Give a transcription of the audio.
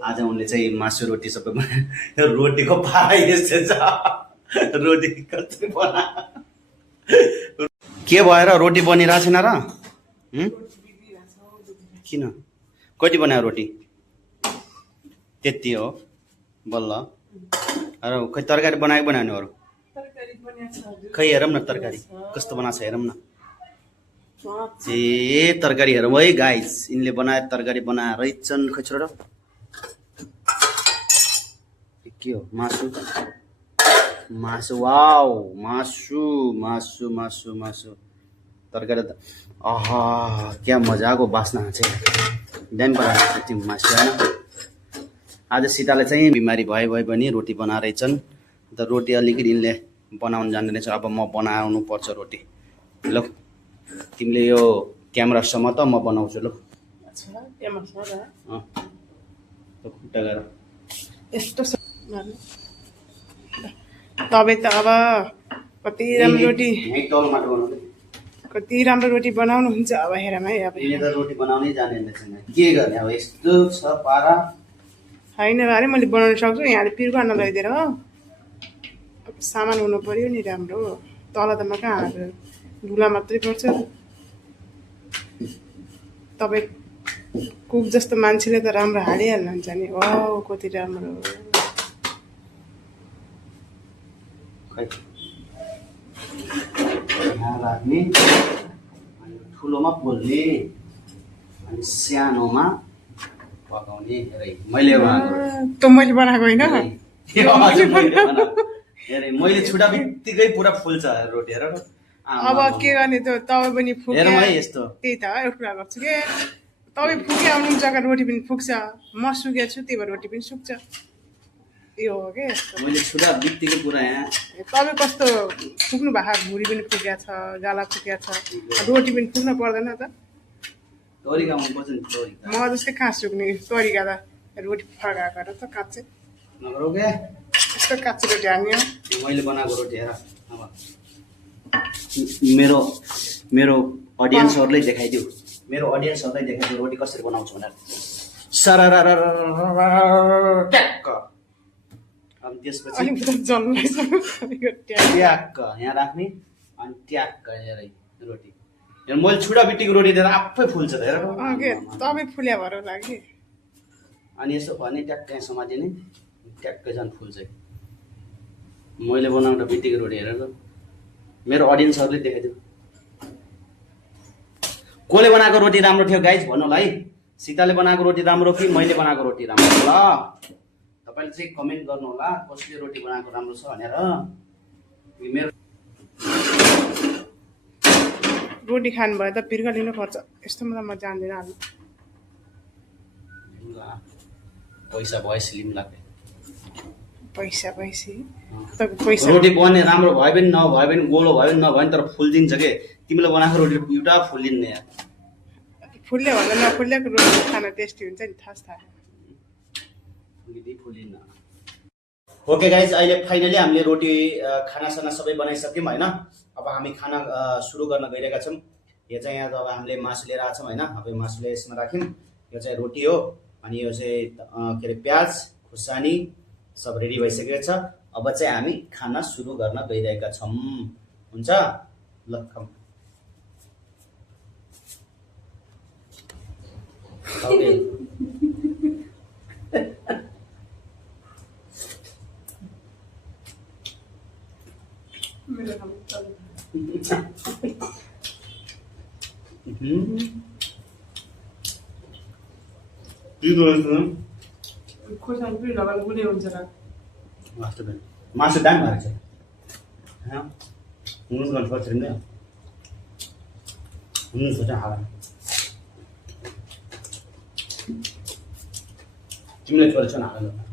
आज उनले चाहिँ मासु रोटी सबै बनायो रोटीको पारा यस्तो छ रोटी कसरी बना के भएर रोटी बनिरहेको छैन र किन कति बनायो रोटी त्यति हो बल्ल अरे खै तरकारी बनायो बनाउने अरू खै हेरौँ न तरकारी कस्तो बनाएको छ हेरौँ न ए तरकारी हेरौँ है गाइस यिनले बनाए तरकारी बनाएर रहेछन् खै छोड के हो मासु मासु वाउ मासु मासु मासु मासु तरकारी त आहा क्या मजाको बास्ना छ दामी बनाएको छ मासु हैन आज सीताले चाहिँ बिमारी भए पनि रोटी बनाएर रहेछन् त रोटी अलिकति यिनले बनाउन जान्दैन रहेछ अब म बनाउनु पर्छ रोटी ल तिमीले यो क्यामेरा सम त म बनाउँछु ल अच्छा क्यामेरा छ र त खुट्टा गरेर यस्तो तपाईँ त अब कति राम्रो रोटी यही तल माटो बनाउँदै कति राम्रो रोटी बनाउनुहुन्छ अब हेरौँ है अब यिनी त रोटी बनाउनै जान्दैन छैन के गर्ने अब यस्तो छ पारा होइन अरे मैले बनाउन सक्छु यहाँले पिर्को नलैदिएर हो अब सामान हुनु पर्यो नि राम्रो तल त म कहाँ हाल्छु धुला मात्रै पर्छ तपाईँ कुक जस्तो मान्छेले त राम्रो हालिहाल्नुहुन्छ नि ओ कति राम्रो खै यहाँ राख्ने अनि ठुलोमा पोल्ने अनि सानोमा पकाउने मैले त मैले बनाएको होइन मैले छुटा बित्तिकै पुरा फुल्छ रोटी हेर अब के गर्ने त तपाईँ पनि हेरौँ है यस्तो त्यही त एउटा कुरा गर्छु के तपाईँ फुके आउनु जग्गा रोटी पनि फुक्छ म सुकेको छु त्यही भएर रोटी पनि सुक्छ यो हो के मैले छुटा बित्तिकै पुरा यहाँ तपाईँ कस्तो फुक्नु भएको भुँडी पनि फुकेको छ गाला फुकेको छ रोटी पनि फुक्न पर्दैन त तरिका मनपर्छ नि तरिका म जस्तै कहाँ सुक्ने तरिका त रोटी फर्काएर त काँच्चै नगरौ क्या यस्तो काँच्चै रोटी हाल्ने हो मैले बनाएको रोटी हेर अब मेरो मेरो अडियन्सहरूलाई देखाइदिउ मेरो अडियन्सहरूलाई देखाइदिउ रोटी कसरी बनाउँछु भनेर सरर ट्याक्क अनि त्यसपछि ट्याक्क यहाँ राख्ने अनि ट्याक्क हेरै रोटी मैले छुटा बिट्टीको रोटी दिएर आफै फुल्छ त हेर तपाईँ फुल्या भएर लाग्यो अनि यसो भने ट्याक्क यहाँ समातिने ट्याक्कै झन् फुल्छ मैले बनाउँदा बित्तिकै रोटी हेरेर मेरो अडियन्सहरूले देखाइदियो कसले बनाएको रोटी राम्रो थियो गाइज भन्नु होला है सीताले बनाएको रोटी राम्रो कि मैले बनाएको रोटी राम्रो ल तपाईँले चाहिँ कमेन्ट गर्नु होला कसले रोटी बनाएको राम्रो छ भनेर मेरो रोटी खानु भयो त पिर्का लिनु पर्छ यस्तोमा त म जान्दिनँ हाल्नु पैसा भएस लिम लाग्ने पैसा पैसा रोटी बन्ने राम्रो भयो पनि नभए पनि गोलो भयो पनि नभए पनि तर फुल्दिन्छ के तिमीले बनाएको रोटी एउटा फुल्दिन्न यार फुल्यो भन्दा नफुल्लेको रोटी खान टेस्टी हुन्छ नि थाहा फुल्दिन्न ओके गाइज अहिले फाइनली हामीले रोटी खानासाना सबै बनाइसक्यौँ होइन अब हामी खाना सुरु गर्न गइरहेका छौँ यो चाहिँ यहाँ अब हामीले मासु लिएर आएको छौँ होइन अब यो मासुले यसमा राख्यौँ यो चाहिँ रोटी हो अनि यो चाहिँ के अरे प्याज खुर्सानी सब रेडी भइसकेको छ अब चाहिँ हामी खाना सुरु गर्न गइरहेका छौँ हुन्छ ल खाऊ मासु दामी भएको छ हुनु गर्नुपर्छ नि हुनु सोच हाल तिमीले छोडेछौ न हाल